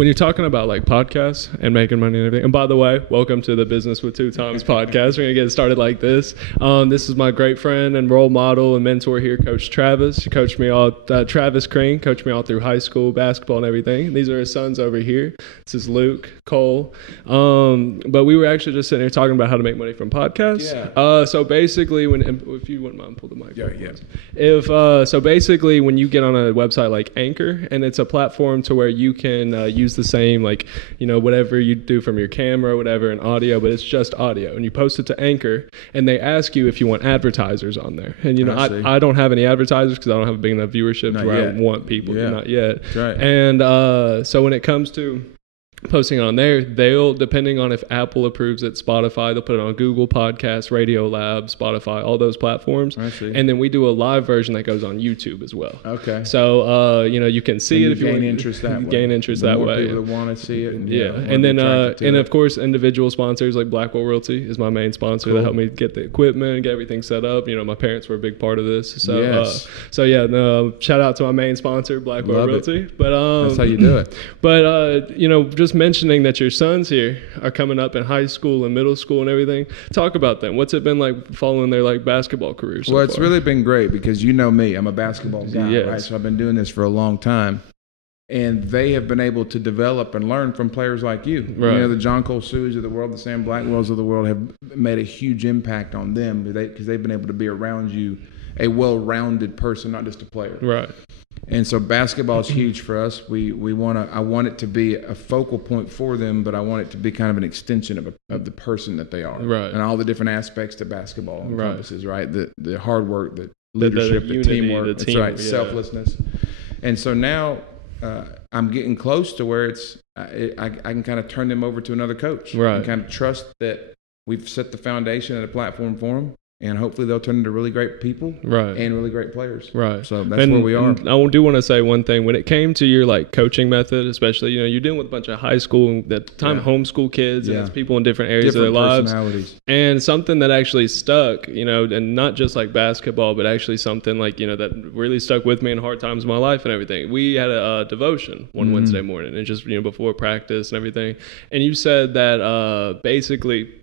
When you're talking about like podcasts and making money and everything, and by the way, welcome to the Business with Two Times podcast. We're going to get started like this. This is my great friend and role model and mentor here, Coach Travis. He coached me all, Travis Kring, coached me all through high school, basketball and everything. These are his sons over here. This is Luke, Cole. But we were actually just sitting here talking about how to make money from podcasts. Yeah. So basically, if you wouldn't mind, pull the mic. Yeah. So basically, when you get on a website like Anchor, and it's a platform to where you can use the same, like, you know, whatever you do from your camera or whatever in audio, but it's just audio, and you post it to Anchor, and they ask you if you want advertisers on there. And you know, I don't have any advertisers because I don't have a big enough viewership to where I want people. Not yet. That's right. And so when it comes to posting on there, they'll, depending on if Apple approves it, Spotify, they'll put it on Google Podcasts, Radio Lab, Spotify, all those platforms. I see. And then we do a live version that goes on YouTube as well. Okay. So, you know, you can see it if you gain want interest that way. Gain interest that way. People that want to see it. And then, and of course, individual sponsors like Blackwell Realty is my main sponsor that helped me get the equipment, get everything set up. You know, my parents were a big part of this. So, shout out to my main sponsor, Blackwell Realty. But that's how you do it. But, you know, just mentioning that your sons here are coming up in high school and middle school and everything, talk about them. What's it been like following their like basketball careers? Well, it's really been great because you know me, I'm a basketball guy, right? So I've been doing this for a long time, and they have been able to develop and learn from players like you. Right. You know, the John Cole Sues of the world, the Sam Blackwells of the world have made a huge impact on them because they've been able to be around you, a well-rounded person, not just a player. Right. And so basketball is huge for us. I want it to be a focal point for them, but I want it to be kind of an extension of the person that they are. Right. And all the different aspects to basketball encompasses, right? The hard work, the leadership, the unity, teamwork, the team, that's right, selflessness. And so now I'm getting close to where I can kind of turn them over to another coach. Right. And kind of trust that we've set the foundation and a platform for them. And hopefully they'll turn into really great people and really great players. Right. So that's where we are. I do want to say one thing. When it came to your like coaching method, especially, you know, you're dealing with a bunch of high school, at the time homeschool kids, and it's people in different areas of their lives. And something that actually stuck, you know, and not just like basketball, but actually something like, you know, that really stuck with me in hard times of my life and everything. We had a devotion one Wednesday morning, and just, you know, before practice and everything. And you said that basically,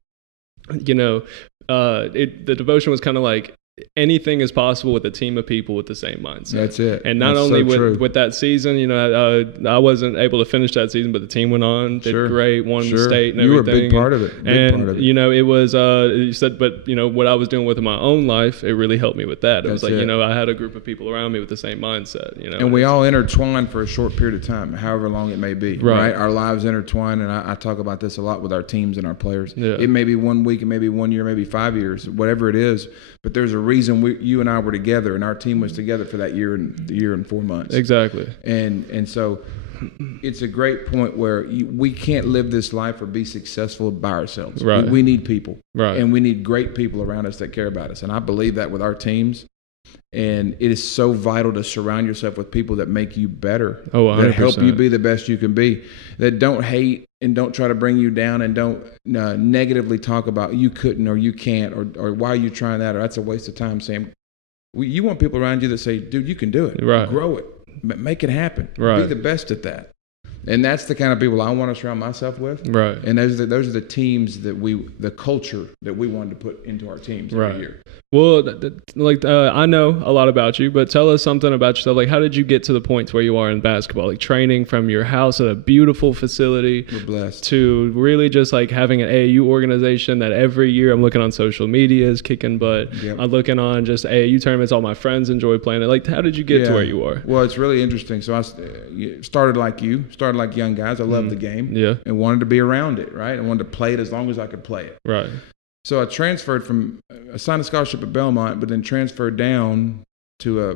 you know, the devotion was kind of like anything is possible with a team of people with the same mindset. That's it. And not only with that season, you know, I wasn't able to finish that season, but the team went on, did great, won the state and everything. You were a big part of it. You know, it was, you said, but, you know, what I was doing with my own life, it really helped me with that. It was like, you know, I had a group of people around me with the same mindset, you know. And we all intertwine for a short period of time, however long it may be, right? Our lives intertwine, and I talk about this a lot with our teams and our players. Yeah. It may be 1 week, it may be 1 year, maybe 5 years, whatever it is, but there's a reason you and I were together, and our team was together for that year and 4 months. Exactly. And so it's a great point where we can't live this life or be successful by ourselves. Right. We need people. Right. And we need great people around us that care about us. And I believe that with our teams. And it is so vital to surround yourself with people that make you better, that help you be the best you can be, that don't hate and don't try to bring you down and don't negatively talk about you couldn't or you can't or why are you trying that or that's a waste of time, Sam. You want people around you that say, dude, you can do it. Right. Grow it. Make it happen. Right. Be the best at that. And that's the kind of people I want to surround myself with. Right. And those are the teams that the culture that we wanted to put into our teams every year. Well, I know a lot about you, but tell us something about yourself. Like, how did you get to the point where you are in basketball? Like, training from your house at a beautiful facility. We're blessed. To really just like having an AAU organization that every year I'm looking on social media is kicking butt. Yep. I'm looking on just AAU tournaments. All my friends enjoy playing it. Like, how did you get to where you are? Well, it's really interesting. So I started like young guys. I loved the game and wanted to be around it, right? I wanted to play it as long as I could play it. Right. So I signed a scholarship at Belmont, but then transferred down to a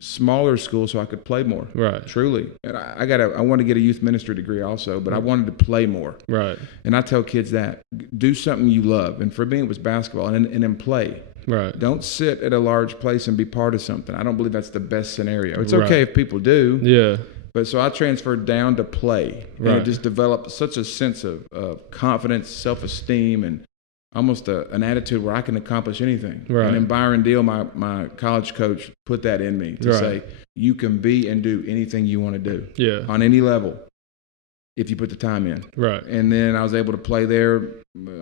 smaller school so I could play more. Right. Truly. And I wanted to get a youth ministry degree also, but I wanted to play more. Right. And I tell kids that do something you love. And for me, it was basketball and then play. Right. Don't sit at a large place and be part of something. I don't believe that's the best scenario. It's okay if people do. Yeah. But so I transferred down to play. Right. And it just developed such a sense of confidence, self-esteem, and almost an attitude where I can accomplish anything. Right. And then Byron Deal, my college coach, put that in me to say, you can be and do anything you want to do on any level. if you put the time in. Right. And then I was able to play there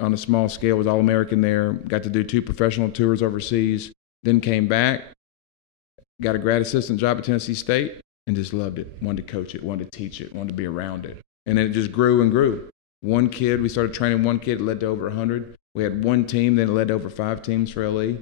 on a small scale, was All-American there, got to do 2 professional tours overseas, then came back, got a grad assistant job at Tennessee State, and just loved it. Wanted to coach it, wanted to teach it, wanted to be around it. And then it just grew and grew. One kid, we started training one kid, it led to over 100. We had one team, then it led to over 5 teams for LE.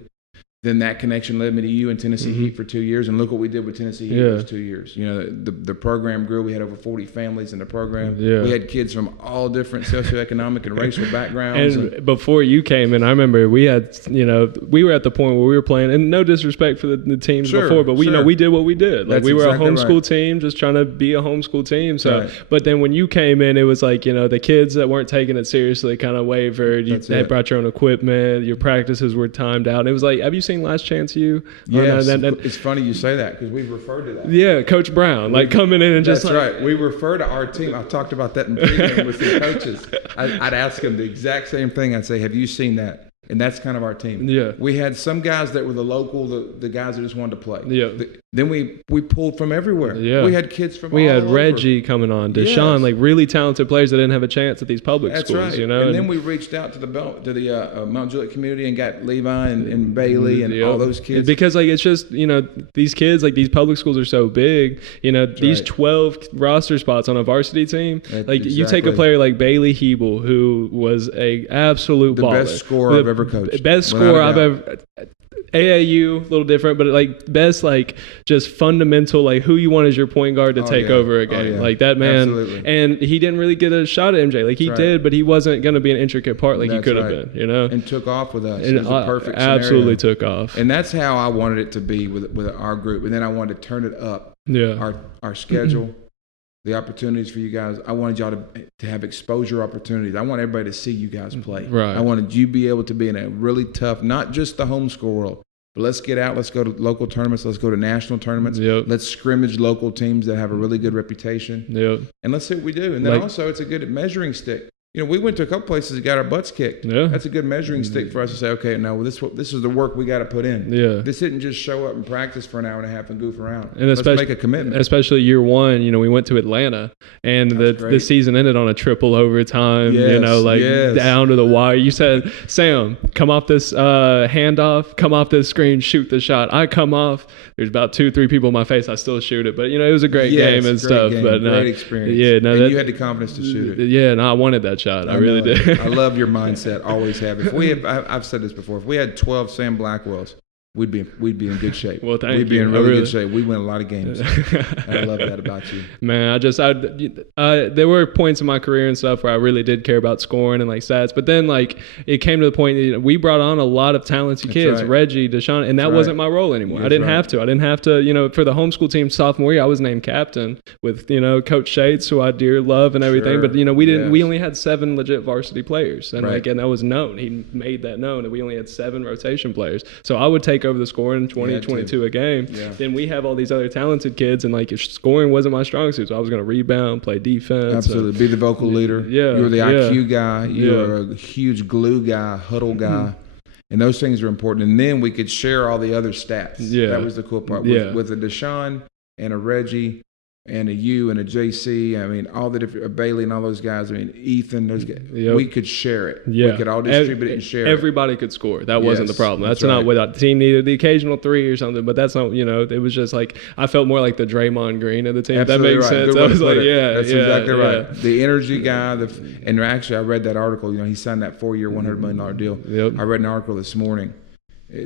Then that connection led me to you and Tennessee Heat for 2 years, and look what we did with Tennessee Heat those 2 years. You know, the program grew. We had over 40 families in the program. Yeah. We had kids from all different socioeconomic and racial backgrounds. And before you came in, I remember we had, you know, we were at the point where we were playing, and no disrespect for the teams before, but we, you know, we did what we did. Like, we were exactly a homeschool team, just trying to be a homeschool team. So, but then when you came in, it was like, you know, the kids that weren't taking it seriously kind of wavered. You had brought your own equipment. Your practices were timed out. And it was like, have you seen Last Chance U? Yes, it's funny you say that because we've referred to that. Yeah, Coach Brown, like coming in and just that's right. We refer to our team. I talked about that in pregame with some coaches. I'd ask them the exact same thing. I'd say, "Have you seen that?" And that's kind of our team. Yeah. We had some guys that were the local, the guys that just wanted to play. Yeah. Then we pulled from everywhere. Yeah. We had kids from We all had over. Reggie coming on, Deshaun, like really talented players that didn't have a chance at these public schools. Right. You know. And then we reached out to the Mount Juliet community and got Levi and Bailey and all those kids. Because like it's just, you know, these kids, like these public schools are so big. You know, these 12 roster spots on a varsity team. Like you take a player like Bailey Hebel, who was a absolute baller. The best scorer I've ever coached. Best scorer I've ever. AAU, a little different, but like best, like just fundamental, like who you want as your point guard to take over a game. Like that man. Absolutely. And he didn't really get a shot at MJ. Like he did, but he wasn't going to be an intricate part like he could have been, you know? And took off with us. It was a perfect absolutely scenario. took off. And that's how I wanted it to be with our group. And then I wanted to turn it up. Yeah. Our schedule. The opportunities for you guys. I wanted y'all to have exposure opportunities. I want everybody to see you guys play. Right. I wanted you to be able to be in a really tough, not just the homeschool world, but let's get out. Let's go to local tournaments. Let's go to national tournaments. Yep. Let's scrimmage local teams that have a really good reputation. Yep. And let's see what we do. And then also it's a good measuring stick. You know, we went to a couple places and got our butts kicked. Yeah. That's a good measuring stick for us to say, okay, no, this is the work we got to put in. Yeah. This didn't just show up and practice for an hour and a half and goof around. And let's make a commitment. Especially year one, you know, we went to Atlanta and the season ended on a triple overtime, you know, like down to the wire. You said, Sam, come off this handoff, come off this screen, shoot the shot. I come off. There's about 2-3 people in my face. I still shoot it. But, you know, it was a great game and stuff. Game. But great experience. Yeah, no, and you had the confidence to shoot it. Yeah, no, I wanted that shot. I really did. I love your mindset. Always have. I've said this before. If we had 12 Sam Blackwells, we'd be in good shape. Well, thank you. We'd be in really good shape. We win a lot of games. I love that about you. Man, there were points in my career and stuff where I really did care about scoring and like stats, but then like it came to the point that we brought on a lot of talented kids, Reggie, Deshaun, and that wasn't my role anymore. I didn't have to. You know, for the homeschool team sophomore year, I was named captain with, you know, Coach Shates, who I dear love and everything, but you know, we only had 7 legit varsity players, and and that was known. He made that known that we only had 7 rotation players. So I would take over the scoring 20-22 a game. Then we have all these other talented kids, and like if scoring wasn't my strong suit, so I was going to rebound, play defense. Absolutely. Be the vocal leader. Yeah. You were the IQ guy. You were a huge glue guy, huddle guy. And those things are important. And then we could share all the other stats. Yeah. That was the cool part. With a Deshaun and a Reggie and a U and a JC, I mean, all the different, a Bailey and all those guys, I mean, Ethan, those guys, we could share it. Yeah. We could all distribute it and share Everybody could score. That wasn't the problem. That's not what the team needed. The occasional 3 or something, but that's not, you know, it was just like, I felt more like the Draymond Green of the team. Absolutely that makes sense. I was like, that's exactly right. The energy guy, and actually I read that article, you know, he signed that 4-year, $100 million deal. Yep. I read an article this morning.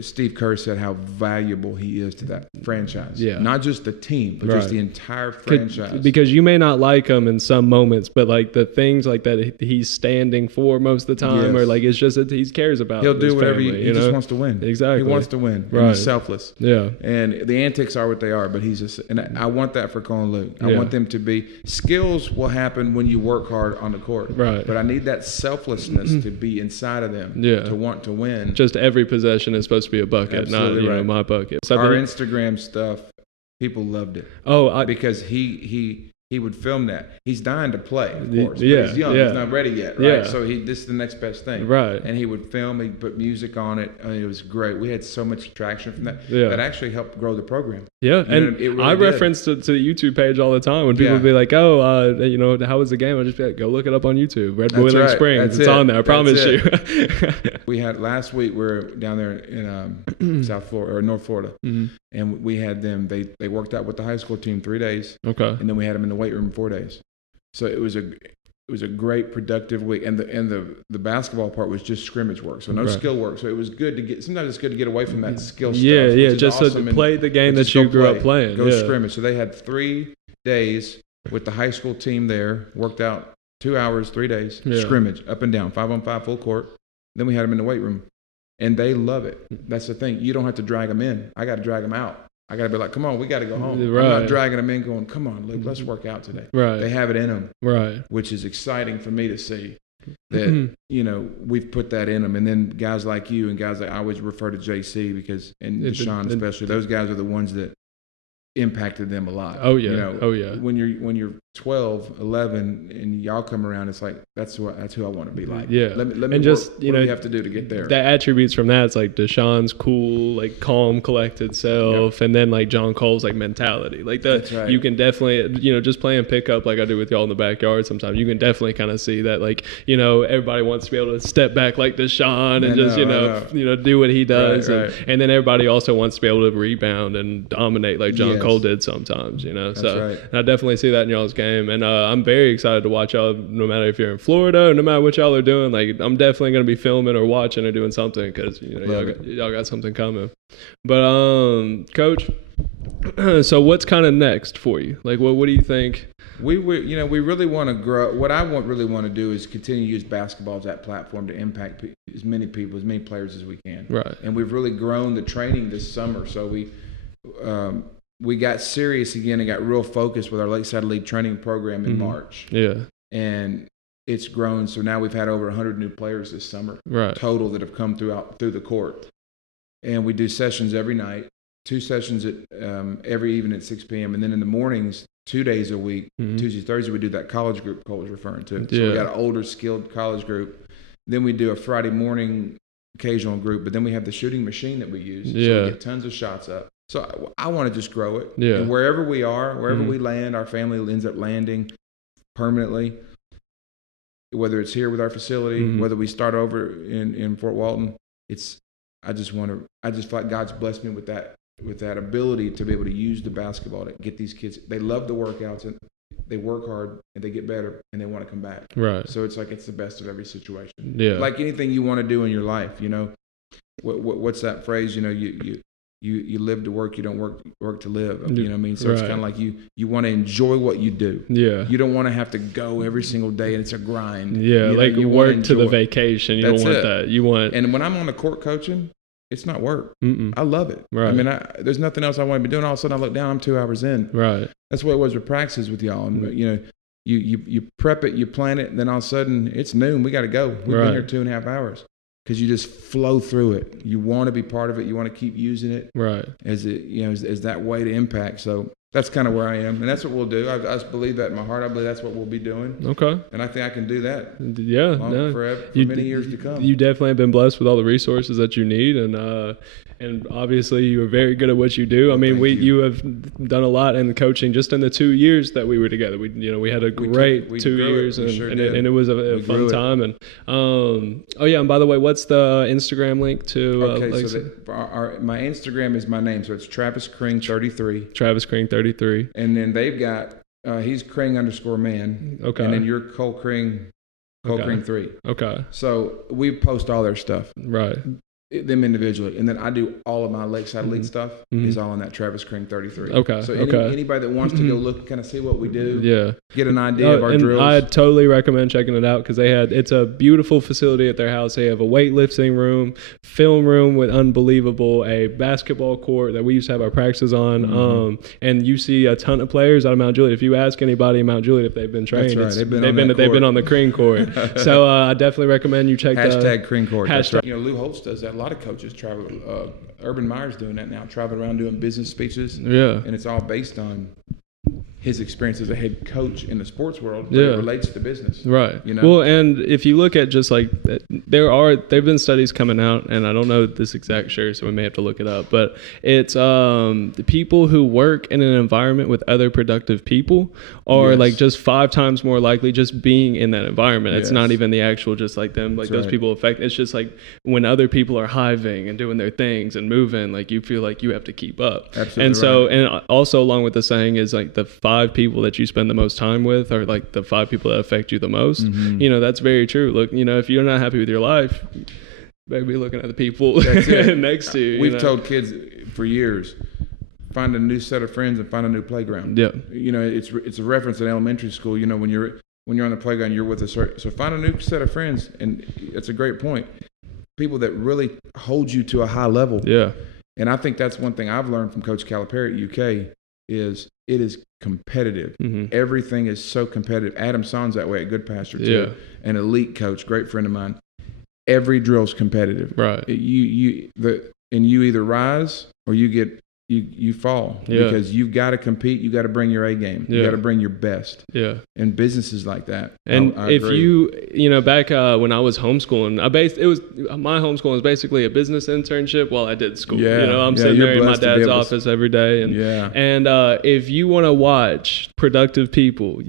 Steve Kerr said how valuable he is to that franchise. Yeah. Not just the team, but just the entire franchise. Because you may not like him in some moments, but like the things like that he's standing for most of the time, or like it's just that he cares about. He'll do whatever he just wants to win. Exactly. He wants to win. Right. He's selfless. Yeah. And the antics are what they are, but he's just, and I want that for Cole and Luke. I want them to be, skills will happen when you work hard on the court. Right. But I need that selflessness to be inside of them to want to win. Just every possession is supposed to be a bucket, absolutely, not you know my bucket. Our Instagram stuff, people loved it. Oh, because he he would film that. He's dying to play, of course. But he's young. He's not ready yet, right? So this is the next best thing. Right. And he would film. He'd put music on it. I mean, it was great. We had so much traction from that. That actually helped grow the program. Yeah. And really I reference to the YouTube page all the time when people would be like, oh, how was the game? I'd just be like, go look it up on YouTube. Red Boiling Springs. It's on there. I promise you. We had last week, we were down there in South Florida or North Florida. And we had them, they worked out with the high school team 3 days. Okay. And then we had them in the weight room 4 days. So it was a great productive week. And the basketball part was just scrimmage work. So no skill work. So it was good to get, sometimes it's good to get away from that skill stuff. Yeah, just awesome to play the game that you grew up playing. Go scrimmage. So they had 3 days with the high school team there, worked out 2 hours, 3 days, scrimmage, up and down, 5-on-5 full court. Then we had them in the weight room. And they love it. That's the thing. You don't have to drag them in. I got to drag them out. I got to be like, come on, we got to go home. Right. I'm not dragging them in going, come on, Luke, let's work out today. Right. They have it in them. Right. Which is exciting for me to see that, we've put that in them. And then guys like you and guys like, I always refer to JC because, and Deshaun especially, those guys are the ones that impacted them a lot. Oh yeah. When you're 12, 11 and y'all come around, it's like that's who I want to be like. Yeah. Let me and just what do you have to do to get there. The attributes from that, it's like Deshaun's cool, like calm, collected self, and then like John Cole's like mentality. Like that you can definitely just playing pickup like I do with y'all in the backyard sometimes, you can definitely kind of see that like, everybody wants to be able to step back like Deshaun and do what he does. And then everybody also wants to be able to rebound and dominate like John Cole did sometimes, So I definitely see that in y'all's game, and I'm very excited to watch y'all. No matter if you're in Florida, or no matter what y'all are doing, like I'm definitely going to be filming or watching or doing something because y'all got something coming. But Coach, so what's kind of next for you? Like what do you think? We really want to grow. What I really want to do is continue to use basketball as that platform to impact as many people, as many players as we can. Right. And we've really grown the training this summer. So we got serious again and got real focused with our Lakeside League training program in March. Yeah. And it's grown. So now we've had over 100 new players this summer total that have come through the court. And we do sessions every night, 2 sessions at every evening at 6 p.m. And then in the mornings, 2 days a week, Tuesday, Thursday, we do that college group Cole was referring to. So we got an older, skilled college group. Then we do a Friday morning occasional group, but then we have the shooting machine that we use. So we get tons of shots up. So I want to just grow it. Yeah. And wherever we are, wherever we land, our family ends up landing permanently. Whether it's here with our facility, whether we start over in Fort Walton, I just feel like God's blessed me with that ability to be able to use the basketball to get these kids. They love the workouts and they work hard and they get better and they want to come back. Right. So it's like it's the best of every situation. Yeah. Like anything you want to do in your life, what's that phrase? You live to work, you don't work to live. You know what I mean? So it's kind of like you want to enjoy what you do. Yeah. You don't want to have to go every single day and it's a grind. Yeah, you work to the vacation. You don't want that. You want. And when I'm on the court coaching, it's not work. I love it. Right. I mean, there's nothing else I want to be doing. All of a sudden I look down, I'm 2 hours in. Right. That's what it was with practices with y'all. And, you prep it, you plan it, and then all of a sudden it's noon. We got to go. We've been here 2.5 hours. Because you just flow through it. You want to be part of it. You want to keep using it, as that way to impact. So that's kind of where I am, and that's what we'll do. I just believe that in my heart. I believe that's what we'll be doing. Okay. And I think I can do that. Yeah. Forever, for many years to come. You definitely have been blessed with all the resources that you need, and obviously you are very good at what you do. I mean, you have done a lot in coaching just in the 2 years that we were together. We had a great 2 years, and it was a fun time. And and by the way, what's the Instagram link to? My Instagram is my name, so it's Travis Kring 33. Travis Kring 33. And then they've got he's Kring_man. Okay. And then you're Cole Kring. Kring 3. Okay. So we post all their stuff. Right. Them individually, and then I do all of my Lakeside League stuff is all on that Travis Kring 33. Okay. So anybody that wants to go look and kind of see what we do, get an idea of our drills. I totally recommend checking it out because it's a beautiful facility at their house. They have a weightlifting room, film room with a basketball court that we used to have our practices on. And you see a ton of players out of Mount Juliet. If you ask anybody in Mount Juliet if they've been trained, they've been on the Kring court. So I definitely recommend you check # Kring court. Lou Holtz does that. A lot of coaches travel. Urban Meyer's doing that now, traveling around doing business speeches. Yeah. And it's all based on his experience as a head coach in the sports world, but it relates to business. Right. Well, and if you look at just like, there've been studies coming out, and I don't know this exact sure, so we may have to look it up, but it's the people who work in an environment with other productive people are like just 5 times more likely just being in that environment. It's not even the actual just like them, like those people affect. It's just like when other people are hiving and doing their things and moving, like you feel like you have to keep up. Absolutely. And so, and also along with the saying is like the 5 people that you spend the most time with are like the 5 people that affect you the most. You know, that's very true. Look, you know, if you're not happy with your life, maybe looking at the people next to you. We've told kids for years, find a new set of friends and find a new playground. Yeah. You know, it's a reference in elementary school. You know, when you're on the playground, you're with so find a new set of friends, and it's a great point. People that really hold you to a high level. Yeah. And I think that's one thing I've learned from Coach Calipari at UK is it is competitive. Everything is so competitive. Adam Son's that way at Good Pasture too. An elite coach, great friend of mine. Every drill's competitive. Right. You either rise or you fall because you've got to compete. You got to bring your A game. You got to bring your best. Yeah. And businesses like that. And I if agree. you know, back when I was homeschooling, my homeschooling was basically a business internship while I did school. Yeah. You know, I'm sitting there in my dad's office every day. And if you want to watch productive people,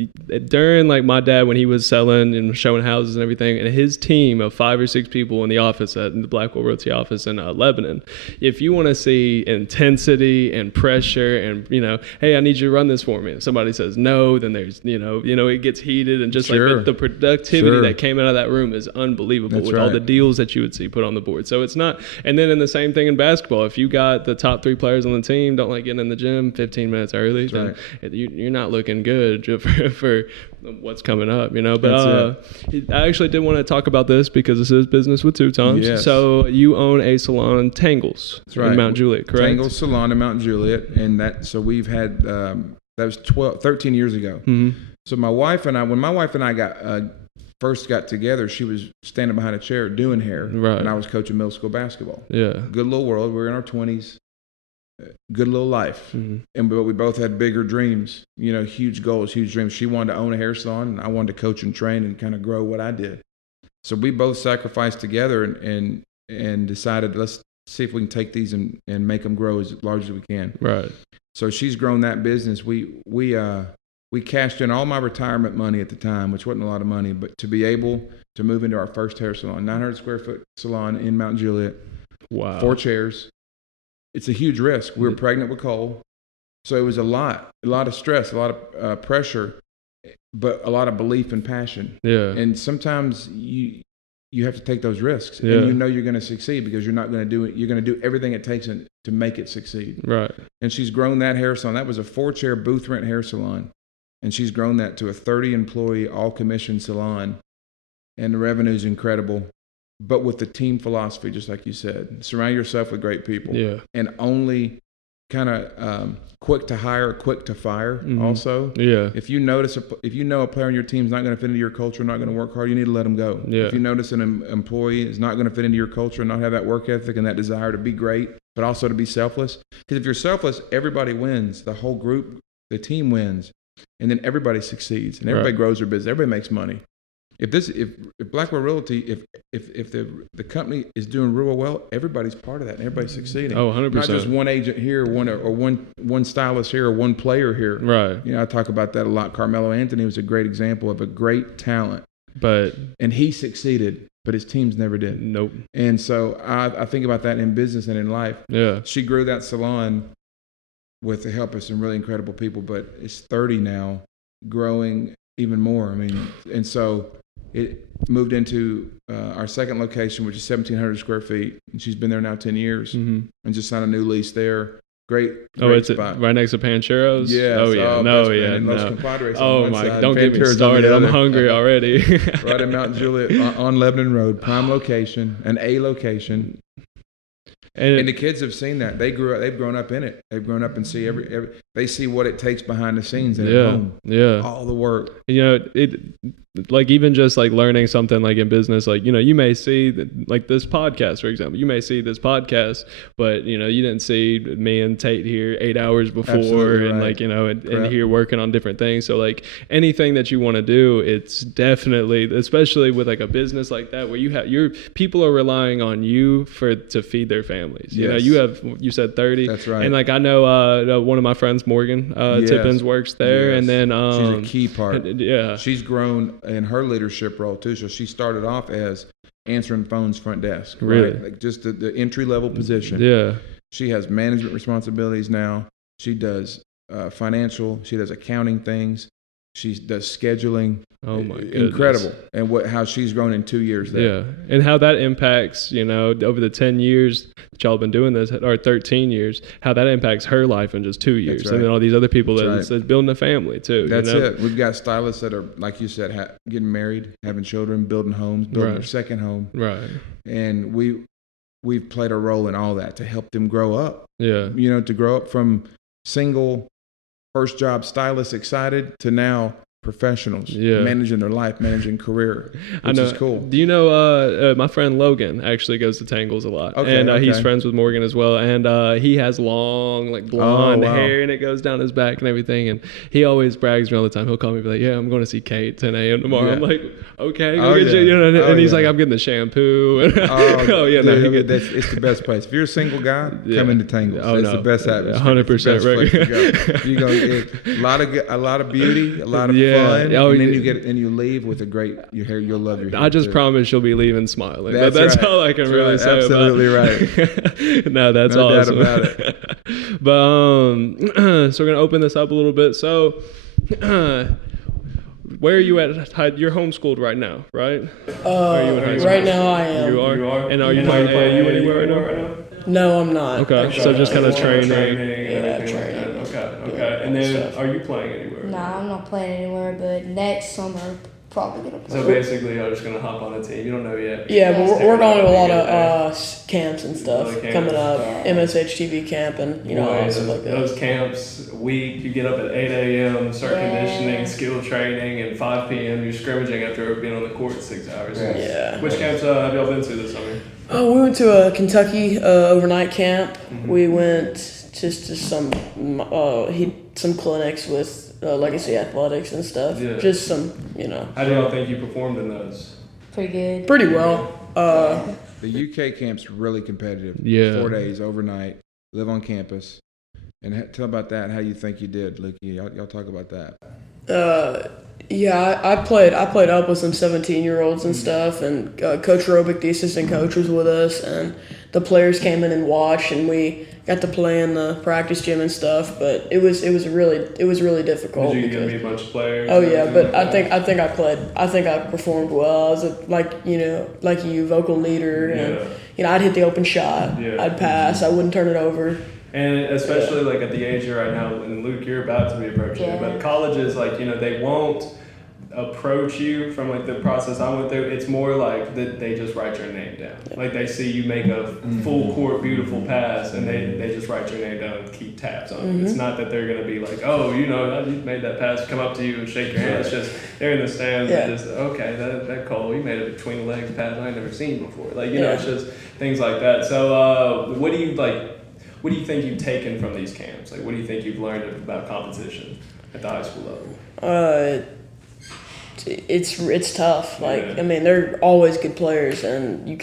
during like my dad, when he was selling and showing houses and everything, and his team of 5 or 6 people in the office in the Blackwell Realty office in Lebanon, if you want to see intensity and pressure and, you know, hey, I need you to run this for me. If somebody says no, then there's, you know, it gets heated, and just like the productivity that came out of that room is unbelievable with all the deals that you would see put on the board. So it's not, and then in the same thing in basketball, if you got the top 3 players on the team don't like getting in the gym 15 minutes early, then you're not looking good for what's coming up, you know. But I actually did want to talk about this because this is business with 2 times. Yes. So you own a salon, Tangles, in Mount Juliet, correct? Tangles Salon in Mount Juliet, and so we've had that was 13 years ago. So when my wife and I first got together, she was standing behind a chair doing hair, and I was coaching middle school basketball. Yeah, good little world. We were in our 20s. Good little life, but we both had bigger dreams, you know, huge goals, huge dreams. She wanted to own a hair salon, and I wanted to coach and train and kind of grow what I did. So we both sacrificed together and decided, let's see if we can take these and make them grow as large as we can. Right. So she's grown that business. We cashed in all my retirement money at the time, which wasn't a lot of money, but to be able to move into our first hair salon, 900 square foot salon in Mount Juliet. Wow. 4 chairs. It's a huge risk. We were pregnant with Cole. So it was a lot of stress, a lot of pressure, but a lot of belief and passion. Yeah. And sometimes you have to take those risks, and you know you're going to succeed because you're not going to do it. You're going to do everything it takes to make it succeed. Right. And she's grown that hair salon. That was a 4-chair booth rent hair salon. And she's grown that to a 30-employee, all-commission salon. And the revenue is incredible. But with the team philosophy, just like you said, surround yourself with great people, and only kind of quick to hire, quick to fire. Also, if you know a player on your team is not going to fit into your culture, not going to work hard, you need to let them go. If you notice an employee is not going to fit into your culture, and not have that work ethic and that desire to be great, but also to be selfless. Because if you're selfless, everybody wins. The whole group, the team wins, and then everybody succeeds, and everybody grows their business. Everybody makes money. If Blackwell Realty, if the company is doing real well, everybody's part of that, and everybody's succeeding. Oh, 100%. Not just one agent here, one stylist here, or one player here. Right. You know, I talk about that a lot. Carmelo Anthony was a great example of a great talent, and he succeeded, but his teams never did. Nope. And so I think about that in business and in life. Yeah. She grew that salon with the help of some really incredible people, but it's 30 now, growing even more. I mean, and so it moved into our second location, which is 1,700 square feet. And she's been there now 10 years and just signed a new lease there. Great it's spot. Right next to Pancheros? Yeah. Oh, yeah. Oh, my. Don't get me started. I'm hungry already. Right in Mount Juliet on Lebanon Road, prime location, an A location. And the kids have seen that. They've grown up in it. They've grown up and see they see what it takes behind the scenes at home. Yeah. All the work. It like even just like learning something like in business, like, you may see like this podcast, for example, you may see this podcast, but you didn't see me and Tate here 8 hours before. Absolutely and right. Like, and here working on different things. So like anything that you want to do, it's definitely, especially with like a business like that, where you have your people are relying on you to feed their families. Yes. You said 30. That's right. And like, I know one of my friends, Morgan Tippins, works there. Yes. And then she's a key part. Yeah. She's grown in her leadership role too. So she started off as answering phones front desk. Really? Right? Like just the entry level position. Yeah. She has management responsibilities now. She does financial. She does accounting things. She does scheduling. Oh my goodness. Incredible. And how she's grown in 2 years there. Yeah. And how that impacts, over the 10 years that y'all have been doing this, or 13 years, how that impacts her life in just 2 years. Right. And then all these other people that's building a family too. That's it. We've got stylists that are, like you said, getting married, having children, building homes, building their second home. Right. And we've played a role in all that to help them grow up. Yeah. To grow up from single first job stylist excited to now professionals, managing their life, managing career, which is cool. Do you know my friend Logan actually goes to Tangles a lot, and he's friends with Morgan as well, and he has long like blonde hair and it goes down his back and everything, and he always brags me all the time. He'll call me and be like, I'm going to see Kate 10 a.m. tomorrow. Yeah. I'm like, okay, go get you, and he's like, I'm getting the shampoo. And dude, it's the best place. If you're a single guy, come into Tangles. It's the best atmosphere. 100% right. You go a lot of beauty, a lot of fun, and then you leave with a great you'll love your hair. I just promise you'll be leaving smiling. That's right. All I can really say. Absolutely right. No, that's no awesome. Doubt about it. But so we're gonna open this up a little bit. So where are you at? You're homeschooled right now, right? Are you in high school? Right now I am. You are? And are you playing anywhere right now? No, I'm not. Okay, so just kind of training. Yeah, training. Okay. And then are you playing anywhere? Nah, I'm not playing anywhere, but next summer probably gonna play. So basically you're just gonna hop on a team. You don't know yet. Yeah, but we're going to a lot of camps and stuff coming up. Yeah. MSHTV camp and stuff like that. Those camps, you get up at 8 a.m., start conditioning, skill training, and 5 p.m. you're scrimmaging after being on the court 6 hours. Yeah. Which camps have y'all been to this summer? Oh, we went to a Kentucky overnight camp. Mm-hmm. We went just to some clinics with Legacy Athletics and stuff. Yeah. Just some, How do y'all think you performed in those? Pretty good. Pretty well. The UK camp's really competitive. Yeah. 4 days, overnight, live on campus. And tell about that, how you think you did, Luke. Y'all talk about that. Yeah, I played up with some 17-year-olds and stuff, and Coach Robick, the assistant coach, was with us, and the players came in and watched, and we got to play in the practice gym and stuff. But it was really difficult. Did you get to meet a bunch of players? Oh yeah, but I think I performed well. I was like you, vocal leader, and I'd hit the open shot, I'd pass, I wouldn't turn it over. And especially like at the age you're right now, and Luke, you're about to be approaching it, but colleges, like, they won't approach you from like the process I went through. It's more like that they just write your name down. Like they see you make a full court beautiful pass, and they just write your name down and keep tabs on it. It's not that they're going to be like, you made that pass, come up to you and shake your hand. It's just they're in the stands and just, okay, that Cole, you made a between the legs pass I ain't never seen before. Like, it's just things like that. So what do you think you've taken from these camps? Like, what do you think you've learned about competition at the high school level? It's tough. Like, I mean, they're always good players, and you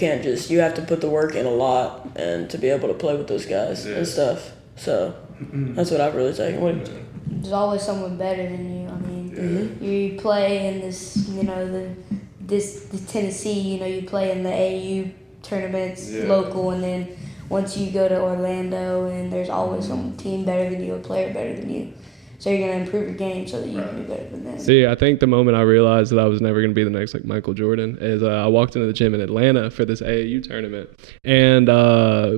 have to put the work in a lot and to be able to play with those guys and stuff. So that's what I've really taken. There's always someone better than you. I mean, you play in this, the Tennessee, you play in the AU tournaments, local, and then once you go to Orlando, and there's always some team better than you, a player better than you. So you're going to improve your game so that you can be better than them. See, I think the moment I realized that I was never going to be the next like Michael Jordan is I walked into the gym in Atlanta for this AAU tournament, and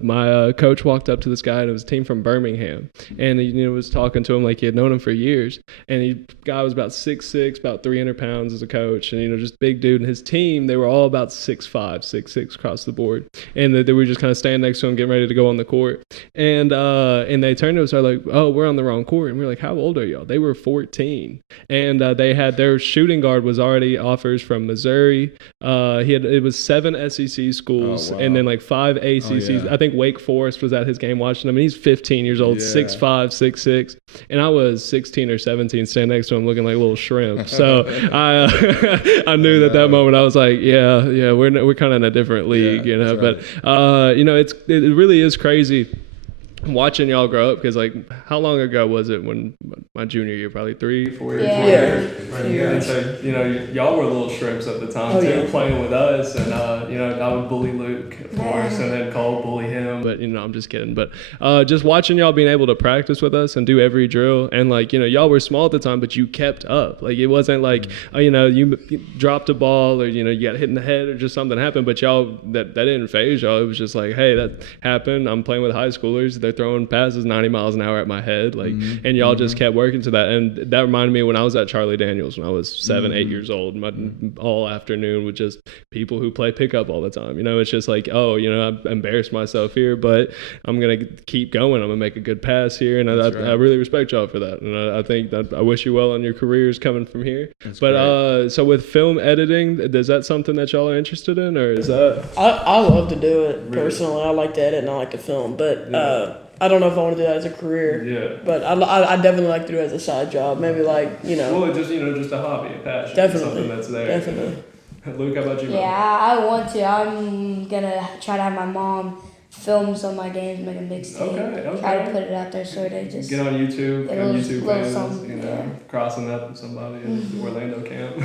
my coach walked up to this guy, and it was a team from Birmingham, and he was talking to him like he had known him for years, and the guy was about 6'6", about 300 pounds as a coach, and just big dude. And his team, they were all about 6'5", 6'6" across the board, and they were just kind of standing next to him, getting ready to go on the court, and they turned to us, are like, "Oh, we're on the wrong court," and we're like, "How old are y'all?" They were 14, and they had their shooting guard was already offers from Missouri. It was 7 SEC schools, and then like 5 ACCs. I think Wake Forest was at his game watching him, and he's 15 years old, 6'5", 6'6", and I was 16 or 17, standing next to him looking like a little shrimp. So I knew that moment I was like, yeah, we're kind of in a different league, But it really is crazy watching y'all grow up, because like how long ago was it when my junior year? Probably 3-4 years. And so y'all were little shrimps at the time too, playing with us, and I would bully Luke, of course, and then Cole would bully him. But I'm just kidding. But just watching y'all being able to practice with us and do every drill, and like y'all were small at the time, but you kept up. Like it wasn't like you dropped a ball, or you got hit in the head, or just something happened. But y'all that didn't phase y'all. It was just like, hey, that happened. I'm playing with high schoolers. They're throwing passes 90 miles an hour at my head, like, and y'all just kept working to that. And that reminded me when I was at Charlie Daniels when I was 7-8 years old. All afternoon with just people who play pickup all the time. It's just like, I embarrassed myself here, but I'm gonna keep going. I'm gonna make a good pass here, and I really respect y'all for that. And I think that I wish you well on your careers coming from here. So with film editing, is that something that y'all are interested in, or is that? I love to do it personally. I like to edit and I like to film, but I don't know if I want to do that as a career. Yeah. But I definitely like to do it as a side job. Maybe like, Well, just just a hobby, a passion. Definitely. Something that's there. Definitely. Luke, how about you? Yeah, I want to. I'm gonna try to have my mom film some of my games, make a mixtape. Okay. Try to put it out there so they just get on YouTube. YouTube fans, crossing up with somebody in the Orlando camp.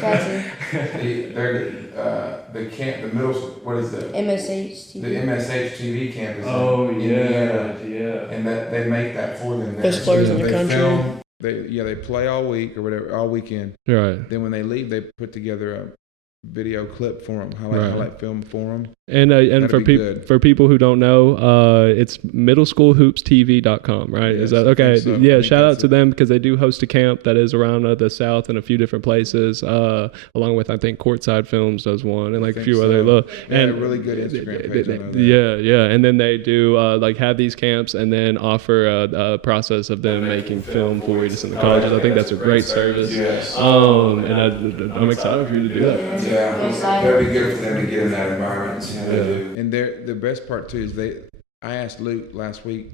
The camp, the middle, what is that? MSH TV. The MSH TV camp is in Indiana. Yeah. And that they make that for them. Best players in the country. Film, they play all week or whatever, all weekend. Right. Then when they leave, they put together a video clip for them, highlight film for them. And for people who don't know, it's middleschoolhoopstv.com, right? Is that okay? So. Yeah, shout out to them because they do host a camp that is around the South in a few different places, along with I think Courtside Films does one, and like a few other and really good Instagram page. Yeah, and then they do like have these camps and then offer a process of them making film for you just in the colleges. I think that's a great service. Yes. And I'm excited for you to do that. Yeah, that'd be good for them to get in that environment. And the best part too is I asked Luke last week.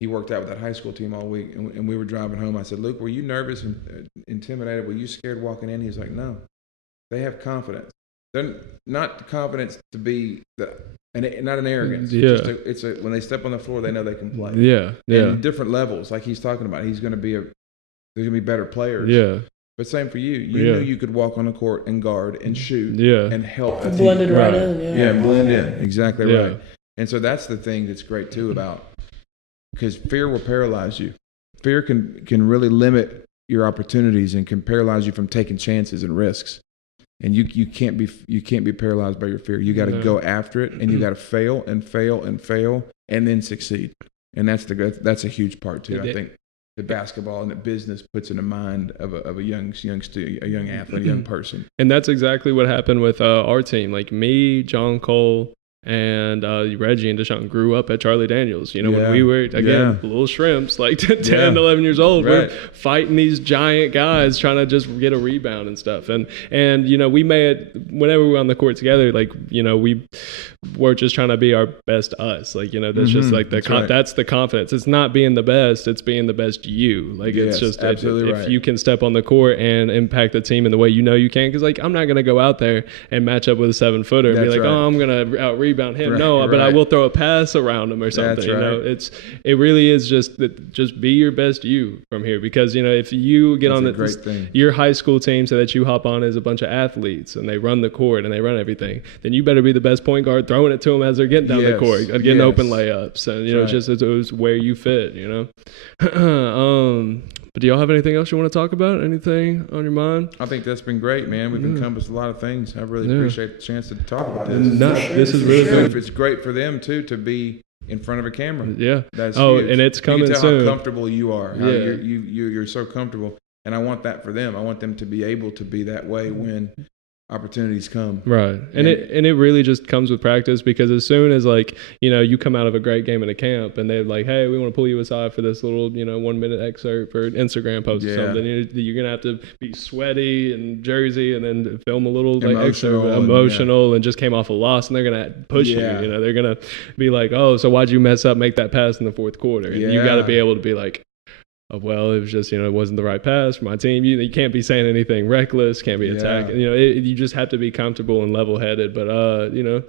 He worked out with that high school team all week, and we were driving home. I said, "Luke, were you nervous and intimidated? Were you scared walking in?" He's like, "No, they have confidence. They're not confidence to be not an arrogance. Yeah, it's when they step on the floor, they know they can play. Yeah. And different levels, like he's talking about. There's going to be better players. Yeah. But same for you. You knew you could walk on the court and guard and shoot and help. Blended right in. Yeah, blend in. Exactly right. And so that's the thing that's great too about, because fear will paralyze you. Fear can really limit your opportunities and can paralyze you from taking chances and risks. And you can't be paralyzed by your fear. You got to go after it, and you got to fail and fail and fail and then succeed. And that's a huge part too. I think the basketball and the business puts in the mind of a young athlete, a young person. And that's exactly what happened with our team. Like me, John Cole, and Reggie and Deshaun grew up at Charlie Daniels. When we were, little shrimps, like 10, 11 years old, we're fighting these giant guys trying to just get a rebound and stuff. And we made, whenever we were on the court together, like, we were just trying to be our best us. Like, that's just like that's the confidence. It's not being the best, it's being the best you. Like, it's just, if you can step on the court and impact the team in the way you can, because like, I'm not going to go out there and match up with a 7-footer and be like, I'm going to out-rebound him. But I will throw a pass around him or something. It really is just be your best you from here, because if you get on your high school team so that you hop on as a bunch of athletes and they run the court and they run everything, then you better be the best point guard throwing it to them as they're getting down the court, getting open layups, and just it was where you fit. But do y'all have anything else you want to talk about? Anything on your mind? I think that's been great, man. We've encompassed a lot of things. I really appreciate the chance to talk about this. This is really good. It's great for them too to be in front of a camera. Yeah. That's huge. And it's coming soon. You can tell how comfortable you are. How you're so comfortable. And I want that for them. I want them to be able to be that way when opportunities come. Right. And it really just comes with practice, because as soon as like, you know, you come out of a great game in a camp and they're like, hey, we want to pull you aside for this little, you know, 1 minute excerpt for Instagram post or something. You're going to have to be sweaty and jersey and then film a little like emotional and just came off a loss, and they're going to push you. You know, they're going to be like, oh, so why'd you mess up, make that pass in the fourth quarter? And you got to be able to be like, well, it was just, you know, it wasn't the right pass for my team. You can't be saying anything reckless, can't be attacking. You know, you just have to be comfortable and level-headed. But, you know,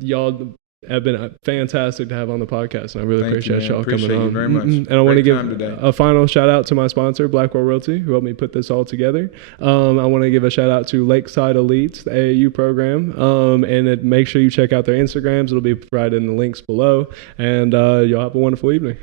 y'all have been fantastic to have on the podcast, and I really appreciate y'all coming on. Appreciate you very much. And I want to give a final shout-out to my sponsor, Blackwell Realty, who helped me put this all together. I want to give a shout-out to Lakeside Elites, the AAU program, and make sure you check out their Instagrams. It'll be provided in the links below. And y'all have a wonderful evening.